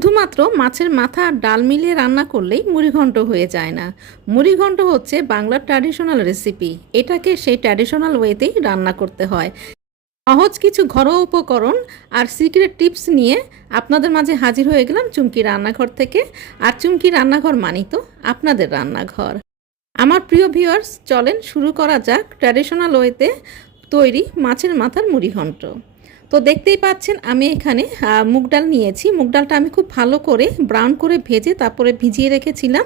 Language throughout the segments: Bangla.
শুধুমাত্র মাছের মাথা আর ডাল মিলিয়ে রান্না করলেই মুড়িঘণ্ট হয়ে যায় না। মুড়িঘণ্ট হচ্ছে বাংলার ট্র্যাডিশনাল রেসিপি। এটাকে সেই ট্র্যাডিশনাল ওয়েতেই রান্না করতে হয়। সহজ কিছু ঘরোয়া উপকরণ আর সিক্রেট টিপস নিয়ে আপনাদের মাঝে হাজির হয়ে গেলাম চুমকি রান্নাঘর থেকে। আর চুমকি রান্নাঘর মানি তো আপনাদের রান্নাঘর। আমার প্রিয় ভিউয়ার্স, চলেন শুরু করা যাক ট্র্যাডিশনাল ওয়েতে তৈরি মাছের মাথার মুড়িঘণ্ট। তো দেখতেই পাচ্ছেন আমি এখানে মুগ ডাল নিয়েছি। মুগ ডালটা আমি খুব ভালো করে ব্রাউন করে ভেজে তারপরে ভিজিয়ে রেখেছিলাম।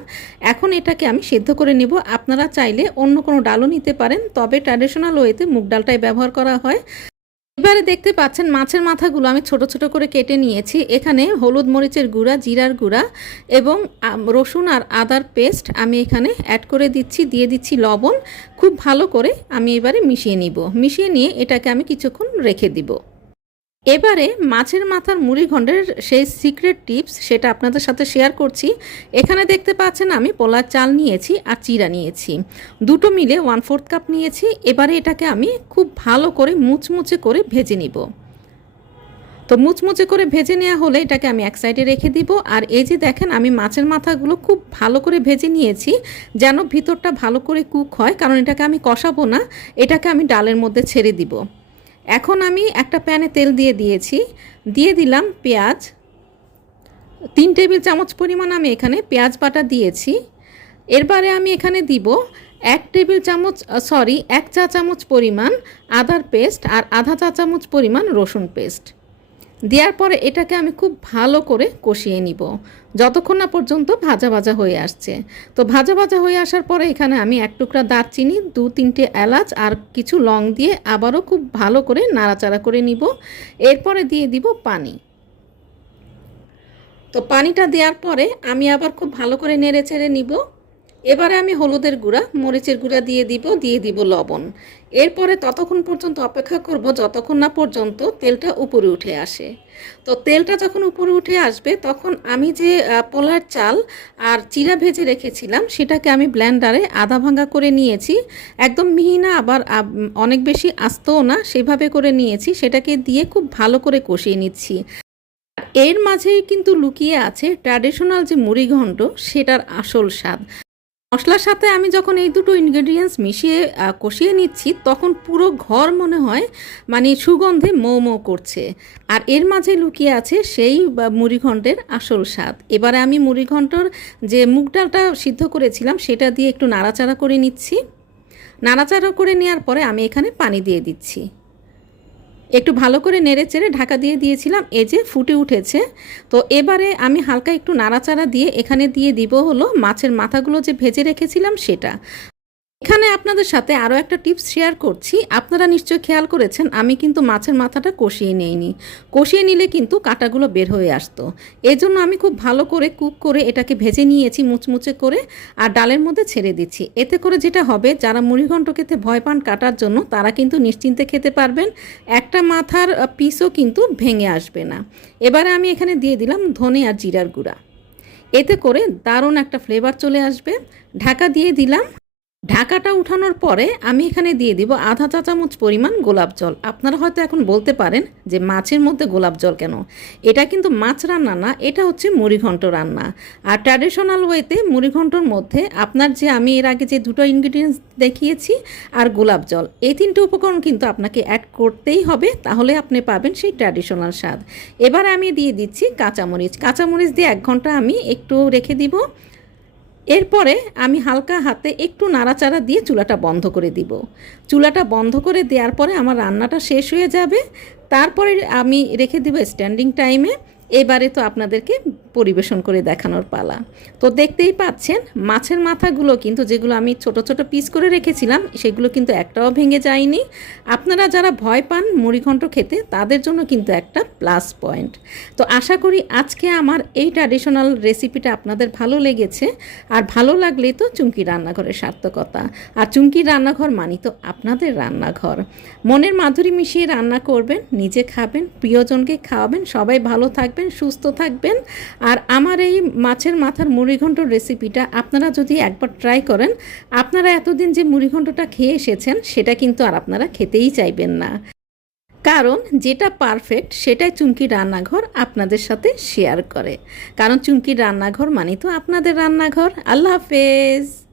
এখন এটাকে আমি সেদ্ধ করে নেব। আপনারা চাইলে অন্য কোনো ডালও নিতে পারেন, তবে ট্র্যাডিশনাল ওয়েতে মুগ ডালটাই ব্যবহার করা হয়। এবারে দেখতে পাচ্ছেন মাছের মাথাগুলো আমি ছোট ছোট করে কেটে নিয়েছি। এখানে হলুদ মরিচের গুঁড়া, জিরার গুঁড়া এবং রসুন আর আদার পেস্ট আমি এখানে অ্যাড করে দিচ্ছি। দিয়ে দিচ্ছি লবণ। খুব ভালো করে আমি এবারে মিশিয়ে নিব। মিশিয়ে নিয়ে এটাকে আমি কিছুক্ষণ রেখে দিব। এবারে মাছের মাথার মুড়ি ঘণ্টের সেই সিক্রেট টিপস সেটা আপনাদের সাথে শেয়ার করছি। এখানে দেখতে পাচ্ছেন আমি পোলার চাল নিয়েছি আর চিরা নিয়েছি। দুটো মিলে ওয়ান ফোর্থ কাপ নিয়েছি। এবারে এটাকে আমি খুব ভালো করে মুচমুচে করে ভেজে নিব। তো মুচমুচে করে ভেজে নেওয়া হলে এটাকে আমি এক সাইডে রেখে দিব। আর এই যে দেখেন আমি মাছের মাথাগুলো খুব ভালো করে ভেজে নিয়েছি, যেন ভিতরটা ভালো করে কুক হয়, কারণ এটাকে আমি কষাবো না, এটাকে আমি ডালের মধ্যে ছেড়ে দিব। এখন আমি একটা প্যানে তেল দিয়ে দিয়েছি। দিয়ে দিলাম পেঁয়াজ। তিন টেবিল চামচ পরিমাণ আমি এখানে পেঁয়াজ বাটা দিয়েছি। এরপরে আমি এখানে দিব এক টেবিল চামচ সরি এক চা চামচ পরিমাণ আদার পেস্ট আর আধা চা চামচ পরিমাণ রসুন পেস্ট। দেওয়ার পরে এটাকে আমি খুব ভালো করে কষিয়ে নিব। যতক্ষণ না পর্যন্ত ভাজা ভাজা হয়ে আসছে। তো ভাজা ভাজা হয়ে আসার পরে এখানে আমি এক টুকরা দারচিনি, দু তিনটে এলাচ আর কিছু লং দিয়ে আবারও খুব ভালো করে নাড়াচাড়া করে নিব। এরপরে দিয়ে দিব পানি। তো পানিটা দেওয়ার পরে আমি আবার খুব ভালো করে নেড়ে চেড়ে নিব। এবারে আমি হলুদের গুঁড়া, মরিচের গুঁড়া দিয়ে দিব দিয়ে দিব লবণ। এরপরে ততক্ষণ পর্যন্ত অপেক্ষা করব যতক্ষণ না পর্যন্ত তেলটা উপরে উঠে আসে। তো তেলটা যখন উপরে উঠে আসবে, তখন আমি যে পোলার চাল আর চিরা ভেজে রেখেছিলাম, সেটাকে আমি ব্ল্যান্ডারে আধা ভাঙা করে নিয়েছি। একদম মিহি না, আবার অনেক বেশি আস্তও না, সেভাবে করে নিয়েছি। সেটাকে দিয়ে খুব ভালো করে কষিয়ে নিচ্ছি। এর মাঝেই কিন্তু লুকিয়ে আছে ট্র্যাডিশনাল যে মুড়িঘণ্ট, সেটার আসল স্বাদ। মশলার সাথে আমি যখন এই দুটো ইনগ্রেডিয়েন্টস মিশিয়ে কষিয়ে নিচ্ছি, তখন পুরো ঘর মনে হয় মানে সুগন্ধে মৌ মৌ করছে। আর এর মাঝে লুকিয়ে আছে সেই মুড়িঘণ্টের আসল স্বাদ। এবারে আমি মুড়িঘণ্টর যে মুগ ডালটা সিদ্ধ করেছিলাম, সেটা দিয়ে একটু নাড়াচাড়া করে নিচ্ছি। নাড়াচাড়া করে নেওয়ার পরে আমি এখানে পানি দিয়ে দিচ্ছি। একটু ভালো করে নেড়ে চেড়ে ঢাকা দিয়ে দিয়েছিলাম এই যে ফুটে উঠেছে। তো এবারে আমি হালকা একটু নাড়াচাড়া দিয়ে এখানে দিয়ে দিব হলো মাছের মাথাগুলো যে ভেজে রেখেছিলাম সেটা। এখানে আপনাদের সাথে আরও একটা টিপস শেয়ার করছি। আপনারা নিশ্চয়ই খেয়াল করেছেন, আমি কিন্তু মাছের মাথাটা কষিয়ে নেইনি। কষিয়ে নিলে কিন্তু কাঁটাগুলো বের হয়ে আসতো। এই জন্য আমি খুব ভালো করে কুক করে এটাকে ভেজে নিয়েছি মুচমুচে করে আর ডালের মধ্যে ছেড়ে দিচ্ছি। এতে করে যেটা হবে, যারা মুড়িঘণ্ট খেতে ভয় পান কাটার জন্য, তারা কিন্তু নিশ্চিন্তে খেতে পারবেন। একটা মাথার পিসও কিন্তু ভেঙে আসবে না। এবারে আমি এখানে দিয়ে দিলাম ধনে আর জিরার গুঁড়া। এতে করে দারুণ একটা ফ্লেভার চলে আসবে। ঢাকা দিয়ে দিলাম ঢাকাটা উঠানোর পরে আমি এখানে দিয়ে দিব আধা চা চামচ পরিমাণ গোলাপ জল। আপনারা হয়তো এখন বলতে পারেন যে মাছের মধ্যে গোলাপ জল কেন? এটা কিন্তু মাছ রান্না না, এটা হচ্ছে মুড়িঘণ্ট রান্না। আর ট্র্যাডিশনাল ওয়েতে মুড়িঘণ্টর মধ্যে আপনার যে আমি এর আগে যে দুটো ইনগ্রিডিয়েন্টস দেখিয়েছি আর গোলাপ জল, এই তিনটে উপকরণ কিন্তু আপনাকে অ্যাড করতেই হবে, তাহলে আপনি পাবেন সেই ট্র্যাডিশনাল স্বাদ। এবার আমি দিয়ে দিচ্ছি কাঁচামরিচ। কাঁচামরিচ দিয়ে এক ঘণ্টা আমি একটু রেখে দিব। এরপরে আমি হালকা হাতে একটু নাড়াচাড়া দিয়ে চুলাটা বন্ধ করে দিব। চুলাটা বন্ধ করে দেওয়ার পরে আমার রান্নাটা শেষ হয়ে যাবে। তারপরে আমি রেখে দিব স্ট্যান্ডিং টাইমে এবারে তো আপনাদেরকে পরিবেশন করে দেখানোর পালা। তো দেখতেই পাচ্ছেন, মাছের মাথাগুলো কিন্তু যেগুলো আমি ছোট ছোট পিস করে রেখেছিলাম, সেগুলো কিন্তু একটাও ভেঙে যায়নি। আপনারা যারা ভয় পান মুড়িঘণ্ট খেতে, তাদের জন্য কিন্তু একটা প্লাস পয়েন্ট তো আশা করি আজকে আমার এই ট্র্যাডিশনাল রেসিপিটা আপনাদের ভালো লেগেছে, আর ভালো লাগলেই তো চুমকি রান্নাঘরের সার্থকতা। আর চুমকির রান্নাঘর মানি তো আপনাদের রান্নাঘর। মনের মাধুরী মিশিয়ে রান্না করবেন, নিজে খাবেন, প্রিয়জনকে খাওয়াবেন, সবাই ভালো থাকবেন। সুস্থ থাকবেন। আর আমার এই মাছের মাথার মুড়িঘণ্টর রেসিপিটা আপনারা যদি একবার ট্রাই করেন, আপনারা এতদিন যে মুড়িঘণ্টটা খেয়ে এসেছেন, সেটা কিন্তু আর আপনারা খেতেই চাইবেন না। কারণ যেটা পারফেক্ট, সেটাই চুমকির রান্নাঘর আপনাদের সাথে শেয়ার করে। কারণ চুমকির রান্নাঘর মানে তো আপনাদের রান্নাঘর। আল্লাহ হাফেজ।